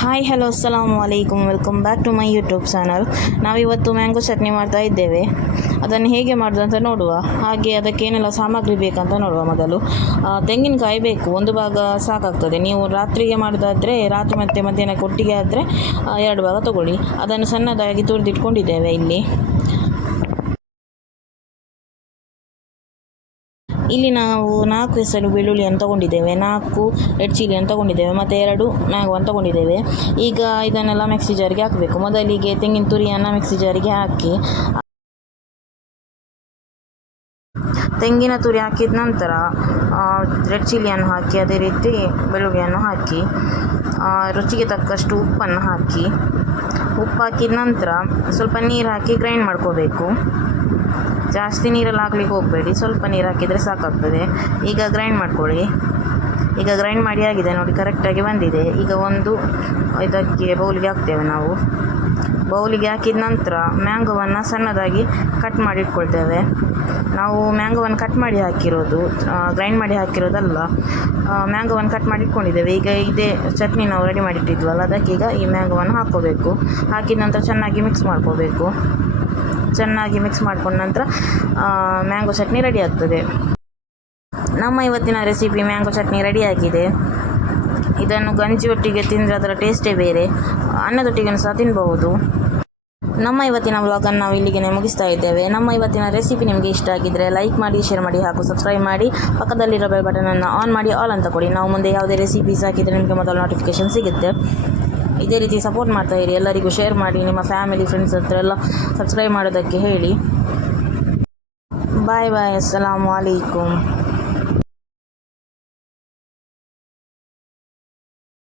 Hi hello ಅಸ್ಸಲಾಮು ಅಲೈಕುಮ್ welcome back to my YouTube channel ನಾವಿವತ್ತು mango chutney ಮಾಡ್ತಾ ಇದ್ದೇವೆ. ಅದನ್ನು ಹೇಗೆ ಮಾಡೋದು ಅಂತ ನೋಡುವ. ಹಾಗೆ ಅದಕ್ಕೆ ಏನೆಲ್ಲ ಸಾಮಗ್ರಿ ಬೇಕಂತ ನೋಡುವ ಮೊದಲು. ತೆಂಗಿನಕಾಯಿ ಬೇಕು. ಒಂದು ಭಾಗ ಸಾಕಾಗ್ತದೆ. ನೀವು ರಾತ್ರಿಗೆ ಮಾಡೋದಾದರೆ, ರಾತ್ರಿ ಮತ್ತು ಮಧ್ಯಾಹ್ನ ಕೊಟ್ಟಿಗೆ ಆದರೆ ಎರಡು ಭಾಗ ತಗೊಳ್ಳಿ. ಅದನ್ನು ಸಣ್ಣದಾಗಿ ತುರಿದಿಟ್ಕೊಂಡಿದ್ದೇವೆ ಇಲ್ಲಿ. ಇಲ್ಲಿ ನಾವು ನಾಲ್ಕು ಹೆಸರು ಬೆಳ್ಳುಳ್ಳಿಯನ್ನು ತಗೊಂಡಿದ್ದೇವೆ, ನಾಲ್ಕು ರೆಡ್ ಚಿಲ್ಲಿಯನ್ನು ತಗೊಂಡಿದ್ದೇವೆ, ಮತ್ತು ಎರಡು ಮ್ಯಾಂಗೋವನ್ನು ತಗೊಂಡಿದ್ದೇವೆ. ಈಗ ಇದನ್ನೆಲ್ಲ ಮಿಕ್ಸಿ ಜಾರಿಗೆ ಹಾಕಬೇಕು. ಮೊದಲಿಗೆ ತೆಂಗಿನ ತುರಿಯನ್ನು ಮಿಕ್ಸಿ ಜಾರಿಗೆ ಹಾಕಿ, ತೆಂಗಿನ ತುರಿ ಹಾಕಿದ ನಂತರ ರೆಡ್ ಚಿಲ್ಲಿಯನ್ನು ಹಾಕಿ, ಅದೇ ರೀತಿ ಬೆಳ್ಳುಳ್ಳಿಯನ್ನು ಹಾಕಿ ರುಚಿಗೆ ತಕ್ಕಷ್ಟು ಉಪ್ಪನ್ನು ಹಾಕಿ ಉಪ್ಪು ಹಾಕಿದ ನಂತರ ಸ್ವಲ್ಪ ನೀರು ಹಾಕಿ ಗ್ರೈಂಡ್ ಮಾಡ್ಕೋಬೇಕು. ಜಾಸ್ತಿ ನೀರಲ್ಲಿ ಹಾಕ್ಲಿಕ್ಕೆ ಹೋಗಬೇಡಿ. ಸ್ವಲ್ಪ ನೀರು ಹಾಕಿದರೆ ಸಾಕಾಗ್ತದೆ. ಈಗ ಗ್ರೈಂಡ್ ಮಾಡ್ಕೊಳ್ಳಿ. ಈಗ ಗ್ರೈಂಡ್ ಮಾಡಿ ಆಗಿದೆ ನೋಡಿ ಕರೆಕ್ಟಾಗಿ ಬಂದಿದೆ. ಈಗ ಒಂದು ಇದಕ್ಕೆ ಬೌಲಿಗೆ ಹಾಕ್ತೇವೆ ನಾವು. ಬೌಲಿಗೆ ಹಾಕಿದ ನಂತರ ಮ್ಯಾಂಗೋವನ್ನು ಸಣ್ಣದಾಗಿ ಕಟ್ ಮಾಡಿ ಇಟ್ಕೊಳ್ತೇವೆ. ನಾವು ಮ್ಯಾಂಗೋವನ್ನು ಕಟ್ ಮಾಡಿ ಹಾಕಿರೋದು ಗ್ರೈಂಡ್ ಮಾಡಿ ಹಾಕಿರೋದಲ್ಲ ಮ್ಯಾಂಗೋವನ್ನು ಕಟ್ ಮಾಡಿ ಇಟ್ಕೊಂಡಿದ್ದೇವೆ. ಈಗ ಇದೇ ಚಟ್ನಿ ನಾವು ರೆಡಿ ಮಾಡಿಟ್ಟಿದ್ವಲ್ಲ ಅದಕ್ಕೀಗ ಈ ಮ್ಯಾಂಗೋವನ್ನು ಹಾಕ್ಕೋಬೇಕು. ಹಾಕಿದ ನಂತರ ಚೆನ್ನಾಗಿ ಮಿಕ್ಸ್ ಮಾಡ್ಕೋಬೇಕು. ಚೆನ್ನಾಗಿ ಮಿಕ್ಸ್ ಮಾಡ್ಕೊಂಡ ನಂತರ ಮ್ಯಾಂಗೋ ಚಟ್ನಿ ರೆಡಿ ಆಗ್ತದೆ. ನಮ್ಮ ಇವತ್ತಿನ ರೆಸಿಪಿ ಮ್ಯಾಂಗೋ ಚಟ್ನಿ ರೆಡಿಯಾಗಿದೆ ಇದನ್ನು ಗಂಜಿ ಒಟ್ಟಿಗೆ ತಿಂದರೆ ಅದರ ಟೇಸ್ಟೇ ಬೇರೆ. ಅನ್ನದೊಟ್ಟಿಗೆ ಸಹ ತಿನ್ನಬಹುದು ನಮ್ಮ ಇವತ್ತಿನ ವ್ಲಾಗನ್ನು ನಾವು ಇಲ್ಲಿಗೆ ಮುಗಿಸ್ತಾ ಇದ್ದೇವೆ. ನಮ್ಮ ಇವತ್ತಿನ ರೆಸಿಪಿ ನಿಮಗೆ ಇಷ್ಟ ಆಗಿದ್ದರೆ ಲೈಕ್ ಮಾಡಿ ಶೇರ್ ಮಾಡಿ ಹಾಗೂ ಸಬ್ಸ್ಕ್ರೈಬ್ ಮಾಡಿ. ಪಕ್ಕದಲ್ಲಿರೋ ಬೆಲ್ ಬಟನನ್ನು ಆನ್ ಮಾಡಿ ಆಲ್ ಅಂತ ಕೊಡಿ. ನಾವು ಮುಂದೆ ಯಾವುದೇ ರೆಸಿಪೀಸ್ ಹಾಕಿದರೆ ನಿಮಗೆ ಮೊದಲು ನೋಟಿಫಿಕೇಶನ್ ಸಿಗುತ್ತೆ. ಇದೇ ರೀತಿ ಸಪೋರ್ಟ್ ಮಾಡ್ತಾ ಇರಿ. ಎಲ್ಲರಿಗೂ ಶೇರ್ ಮಾಡಿ, ನಿಮ್ಮ ಫ್ಯಾಮಿಲಿ ಫ್ರೆಂಡ್ಸ್ ಹತ್ರ ಎಲ್ಲ ಸಬ್ಸ್ಕ್ರೈಬ್ ಮಾಡೋದಕ್ಕೆ ಹೇಳಿ. ಬಾಯ್ ಬಾಯ್ ಅಸ್ಸಲಾಮು ಅಲೈಕುಮ್